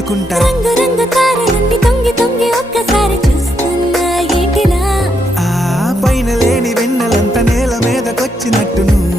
దాచుకుంటా. రంగు రంగు తారలన్నీ తొంగి తొంగి ఒక్కసారి చూస్తున్నా ఏటిలా. ఆ పైన లేని వెన్నెలంత నేల మీదకొచ్చినట్టు నువ్వు